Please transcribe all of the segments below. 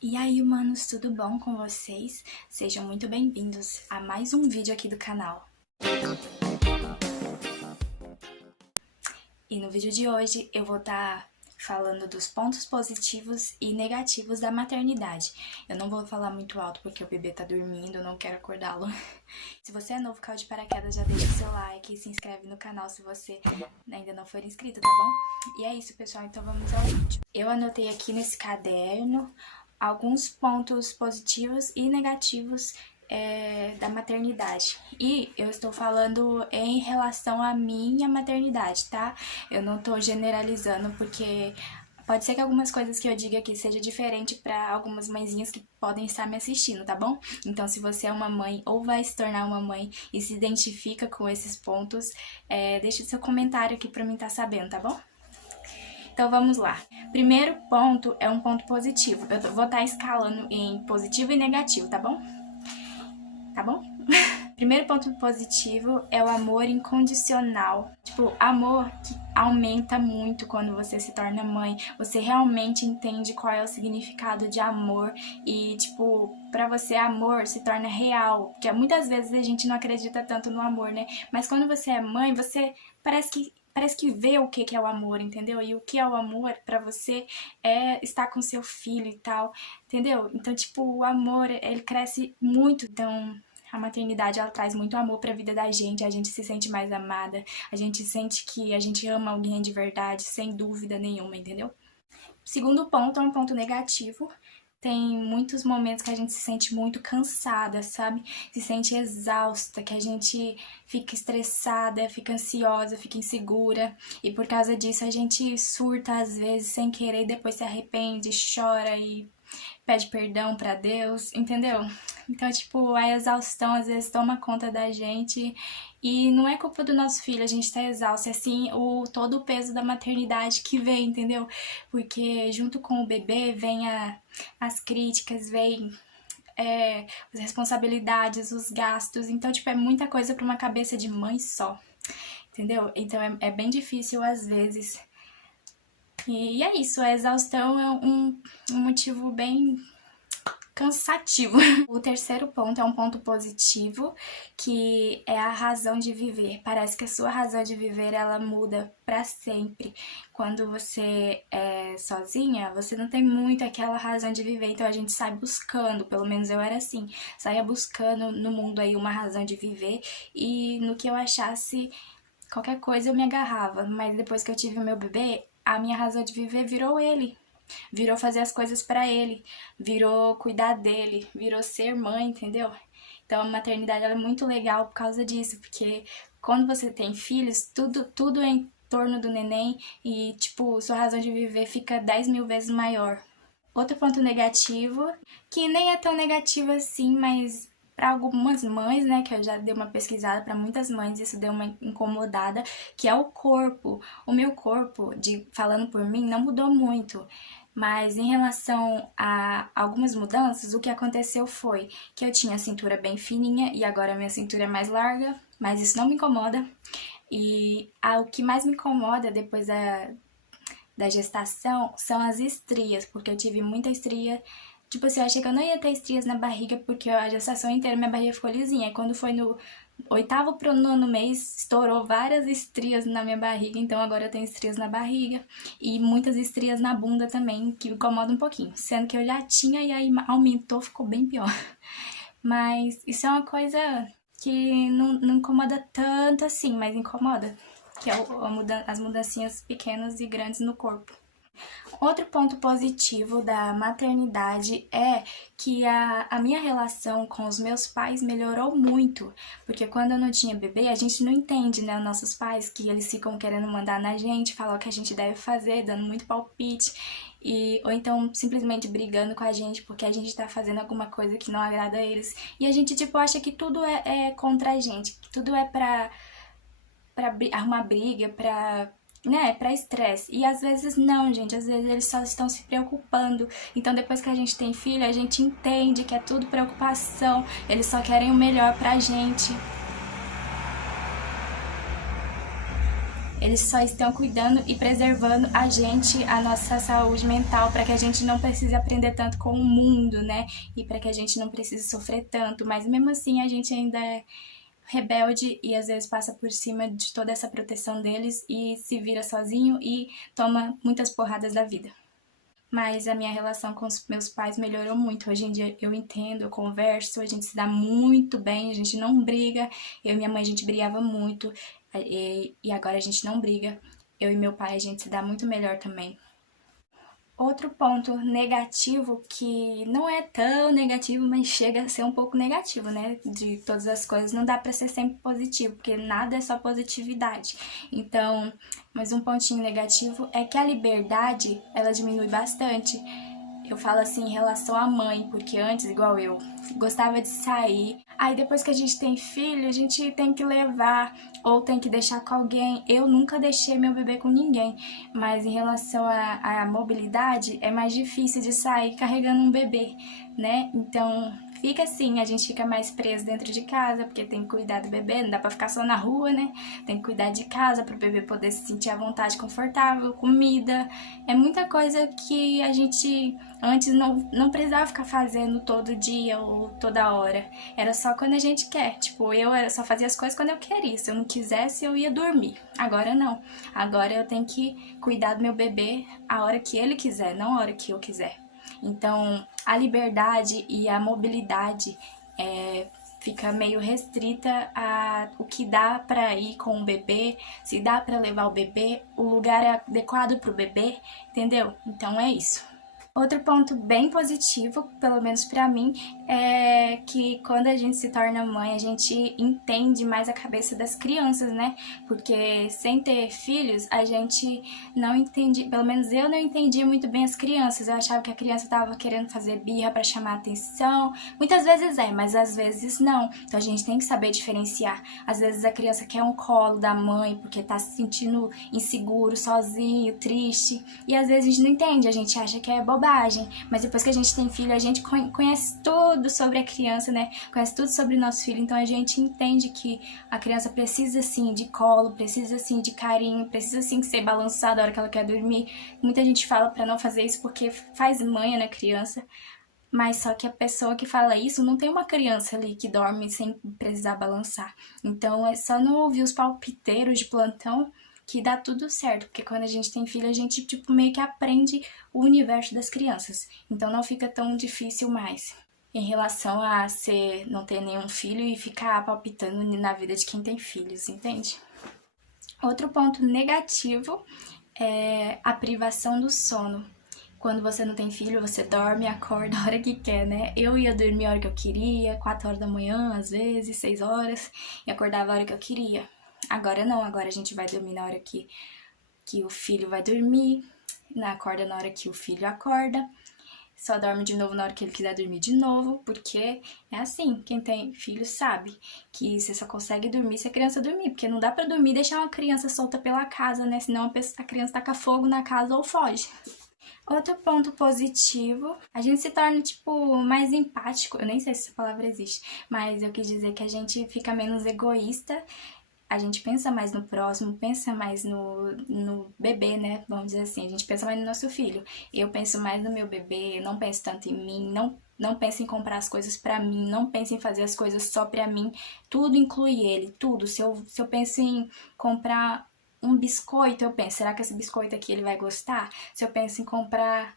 E aí, humanos, tudo bom com vocês? Sejam muito bem-vindos a mais um vídeo aqui do canal. E no vídeo de hoje eu vou estar falando dos pontos positivos e negativos da maternidade. Eu não vou falar muito alto porque o bebê tá dormindo, eu não quero acordá-lo. Se você é novo, caiu de paraquedas, já deixa o seu like e se inscreve no canal se você ainda não for inscrito, tá bom? E é isso, pessoal, então vamos ao vídeo. Eu anotei aqui nesse caderno alguns pontos positivos e negativos da maternidade. E eu estou falando em relação à minha maternidade, tá? Eu não tô generalizando porque pode ser que algumas coisas que eu diga aqui seja diferente para algumas mãezinhas que podem estar me assistindo, tá bom? Então, se você é uma mãe ou vai se tornar uma mãe e se identifica com esses pontos, deixe seu comentário aqui para mim estar sabendo, tá bom? Então vamos lá. Primeiro ponto é um ponto positivo. Eu vou estar escalando em positivo e negativo, tá bom? Tá bom? Primeiro ponto positivo é o amor incondicional. Tipo, amor que aumenta muito quando você se torna mãe. Você realmente entende qual é o significado de amor e, tipo, pra você amor se torna real. Porque muitas vezes a gente não acredita tanto no amor, né? Mas quando você é mãe, você parece que vê o que é o amor, entendeu? E o que é o amor pra você é estar com seu filho e tal, entendeu? Então, tipo, o amor, ele cresce muito. Então, a maternidade, ela traz muito amor pra vida da gente, a gente se sente mais amada, a gente sente que a gente ama alguém de verdade, sem dúvida nenhuma, entendeu? Segundo ponto é um ponto negativo. Tem muitos momentos que a gente se sente muito cansada, sabe? Se sente exausta, que a gente fica estressada, fica ansiosa, fica insegura. E por causa disso a gente surta às vezes sem querer, depois se arrepende, chora e pede perdão pra Deus, entendeu? Então, tipo, a exaustão às vezes toma conta da gente e não é culpa do nosso filho, a gente tá exausto, é assim todo o peso da maternidade que vem, entendeu? Porque junto com o bebê vem as críticas, vem as responsabilidades, os gastos, então, tipo, é muita coisa pra uma cabeça de mãe só, entendeu? Então é bem difícil às vezes. E é isso, a exaustão é um motivo bem cansativo. O terceiro ponto é um ponto positivo, que é a razão de viver. Parece que a sua razão de viver, ela muda pra sempre. Quando você é sozinha, você não tem muito aquela razão de viver, então a gente sai buscando, pelo menos eu era assim, saía buscando no mundo aí uma razão de viver e no que eu achasse qualquer coisa eu me agarrava, mas depois que eu tive o meu bebê, a minha razão de viver virou ele. Virou fazer as coisas pra ele, virou cuidar dele, virou ser mãe, entendeu? Então a maternidade ela é muito legal por causa disso, porque quando você tem filhos, tudo é em torno do neném e, tipo, sua razão de viver fica 10 mil vezes maior. Outro ponto negativo, que nem é tão negativo assim, mas para algumas mães, né, que eu já dei uma pesquisada, para muitas mães isso deu uma incomodada, que é o corpo. O meu corpo, falando por mim, não mudou muito. Mas em relação a algumas mudanças, o que aconteceu foi que eu tinha a cintura bem fininha e agora a minha cintura é mais larga, mas isso não me incomoda. E o que mais me incomoda depois da gestação são as estrias, porque eu tive muita estria. Tipo assim, eu achei que eu não ia ter estrias na barriga, porque a gestação inteira minha barriga ficou lisinha. Aí quando foi no oitavo pro nono mês, estourou várias estrias na minha barriga, então agora eu tenho estrias na barriga e muitas estrias na bunda também, que me incomoda um pouquinho. Sendo que eu já tinha e aí aumentou, ficou bem pior. Mas isso é uma coisa que não incomoda tanto assim, mas incomoda. Que é as mudancinhas pequenas e grandes no corpo. Outro ponto positivo da maternidade é que a minha relação com os meus pais melhorou muito, porque quando eu não tinha bebê, a gente não entende, né, os nossos pais, que eles ficam querendo mandar na gente, falar o que a gente deve fazer, dando muito palpite, ou então simplesmente brigando com a gente porque a gente tá fazendo alguma coisa que não agrada a eles, e a gente, tipo, acha que tudo é contra a gente, que tudo é pra arrumar briga, pra estresse. E às vezes não, gente. Às vezes eles só estão se preocupando. Então depois que a gente tem filho, a gente entende que é tudo preocupação. Eles só querem o melhor pra gente. Eles só estão cuidando e preservando a gente, a nossa saúde mental, para que a gente não precise aprender tanto com o mundo, né? E para que a gente não precise sofrer tanto. Mas mesmo assim, a gente ainda é rebelde e às vezes passa por cima de toda essa proteção deles e se vira sozinho e toma muitas porradas da vida. Mas a minha relação com os meus pais melhorou muito. Hoje em dia eu entendo, eu converso, a gente se dá muito bem, a gente não briga. Eu e minha mãe, a gente brigava muito e agora a gente não briga. Eu e meu pai, a gente se dá muito melhor também. Outro ponto negativo, que não é tão negativo, mas chega a ser um pouco negativo, né? De todas as coisas, não dá pra ser sempre positivo, porque nada é só positividade. Então, mas um pontinho negativo é que a liberdade, ela diminui bastante. Eu falo assim em relação à mãe, porque antes, igual eu, gostava de sair. Aí depois que a gente tem filho, a gente tem que levar ou tem que deixar com alguém. Eu nunca deixei meu bebê com ninguém, mas em relação à mobilidade, é mais difícil de sair carregando um bebê, né? Então fica assim, a gente fica mais preso dentro de casa, porque tem que cuidar do bebê, não dá pra ficar só na rua, né? Tem que cuidar de casa pro bebê poder se sentir à vontade, confortável, comida. É muita coisa que a gente antes não precisava ficar fazendo todo dia ou toda hora. Era só quando a gente quer. Tipo, só fazia as coisas quando eu queria. Se eu não quisesse, eu ia dormir. Agora não. Agora eu tenho que cuidar do meu bebê a hora que ele quiser, não a hora que eu quiser. Então, a liberdade e a mobilidade fica meio restrita a o que dá para ir com o bebê, se dá para levar o bebê, o lugar é adequado para o bebê, entendeu? Então é isso. Outro ponto bem positivo, pelo menos pra mim, é que quando a gente se torna mãe, a gente entende mais a cabeça das crianças, né? Porque sem ter filhos, a gente não entende, pelo menos eu não entendia muito bem as crianças. Eu achava que a criança tava querendo fazer birra pra chamar atenção. Muitas vezes mas às vezes não. Então a gente tem que saber diferenciar. Às vezes a criança quer um colo da mãe porque tá se sentindo inseguro, sozinho, triste. E às vezes a gente não entende, a gente acha que é bobagem. Mas depois que a gente tem filho, a gente conhece tudo sobre a criança, né? Conhece tudo sobre o nosso filho, então a gente entende que a criança precisa sim de colo, precisa sim de carinho, precisa sim ser balançada na hora que ela quer dormir. Muita gente fala pra não fazer isso porque faz manha na criança, mas só que a pessoa que fala isso não tem uma criança ali que dorme sem precisar balançar. Então é só não ouvir os palpiteiros de plantão que dá tudo certo, porque quando a gente tem filho, a gente tipo meio que aprende o universo das crianças. Então não fica tão difícil mais. Em relação a não ter nenhum filho e ficar palpitando na vida de quem tem filhos, entende? Outro ponto negativo é a privação do sono. Quando você não tem filho, você dorme e acorda a hora que quer, né? Eu ia dormir a hora que eu queria, 4 horas da manhã, às vezes, 6 horas, e acordava a hora que eu queria. Agora não, agora a gente vai dormir na hora que o filho vai dormir, acorda na hora que o filho acorda, só dorme de novo na hora que ele quiser dormir de novo, porque é assim, quem tem filho sabe que você só consegue dormir se a criança dormir, porque não dá pra dormir e deixar uma criança solta pela casa, né? Senão a criança taca fogo na casa ou foge. Outro ponto positivo, a gente se torna, tipo, mais empático. Eu nem sei se essa palavra existe, mas eu quis dizer que a gente fica menos egoísta. A gente pensa mais no próximo, pensa mais no bebê, né? Vamos dizer assim, a gente pensa mais no nosso filho. Eu penso mais no meu bebê, não penso tanto em mim, não penso em comprar as coisas pra mim, não penso em fazer as coisas só pra mim. Tudo inclui ele, tudo. Se eu penso em comprar um biscoito, eu penso, será que esse biscoito aqui ele vai gostar? Se eu penso em comprar,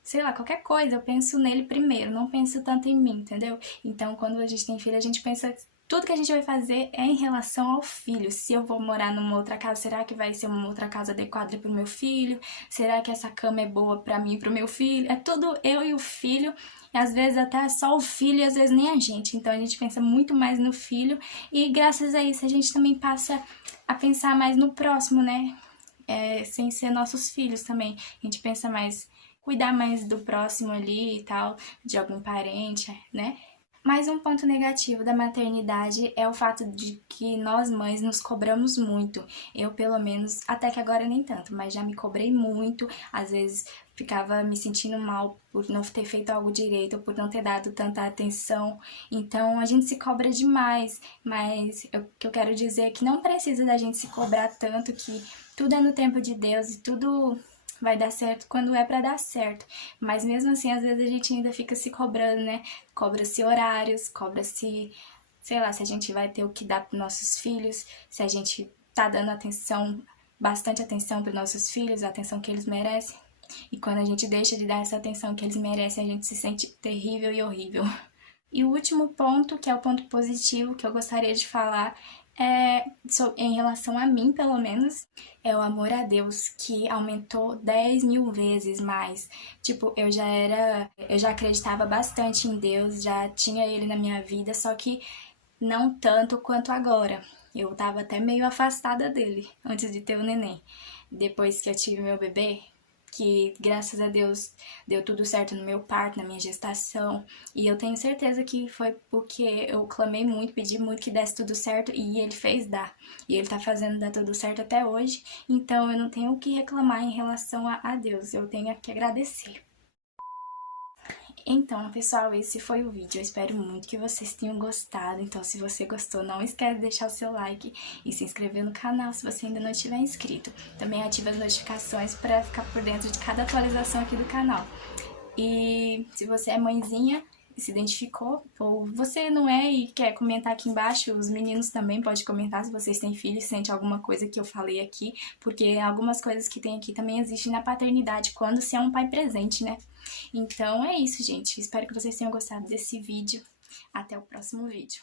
sei lá, qualquer coisa, eu penso nele primeiro, não penso tanto em mim, entendeu? Então, quando a gente tem filho, a gente pensa, tudo que a gente vai fazer é em relação ao filho. Se eu vou morar numa outra casa, será que vai ser uma outra casa adequada pro meu filho? Será que essa cama é boa pra mim e pro meu filho? É tudo eu e o filho, e às vezes até só o filho e às vezes nem a gente. Então, a gente pensa muito mais no filho e graças a isso a gente também passa a pensar mais no próximo, né? Sem ser nossos filhos também. A gente pensa mais, cuidar mais do próximo ali e tal, de algum parente, né? Mais um ponto negativo da maternidade é o fato de que nós mães nos cobramos muito. Eu, pelo menos, até que agora nem tanto, mas já me cobrei muito. Às vezes ficava me sentindo mal por não ter feito algo direito, por não ter dado tanta atenção. Então a gente se cobra demais, mas o que eu quero dizer é que não precisa da gente se cobrar tanto, que Tudo é no tempo de Deus e tudo vai dar certo quando é pra dar certo. Mas mesmo assim, às vezes a gente ainda fica se cobrando, né? Cobra-se horários, cobra-se, sei lá, se a gente vai ter o que dar pros nossos filhos, se a gente tá dando atenção, bastante atenção pros nossos filhos, a atenção que eles merecem. E quando a gente deixa de dar essa atenção que eles merecem, a gente se sente terrível e horrível. E o último ponto, que é o ponto positivo que eu gostaria de falar, em relação a mim, pelo menos, é o amor a Deus, que aumentou 10.000 vezes mais. Tipo, eu já acreditava bastante em Deus, já tinha Ele na minha vida, só que não tanto quanto agora. Eu tava até meio afastada dele antes de ter o neném. Depois que eu tive meu bebê, que graças a Deus deu tudo certo no meu parto, na minha gestação, e eu tenho certeza que foi porque eu clamei muito, pedi muito que desse tudo certo e ele fez dar. E ele tá fazendo dar tudo certo até hoje, então eu não tenho o que reclamar em relação a Deus, eu tenho que agradecer. Então, pessoal, esse foi o vídeo. Eu espero muito que vocês tenham gostado. Então, se você gostou, não esquece de deixar o seu like e se inscrever no canal se você ainda não estiver inscrito. Também ative as notificações para ficar por dentro de cada atualização aqui do canal. E se você é mãezinha e se identificou, ou você não é e quer comentar aqui embaixo, os meninos também podem comentar se vocês têm filhos, sente alguma coisa que eu falei aqui, porque algumas coisas que tem aqui também existem na paternidade, quando se é um pai presente, né? Então é isso, gente. Espero que vocês tenham gostado desse vídeo. Até o próximo vídeo.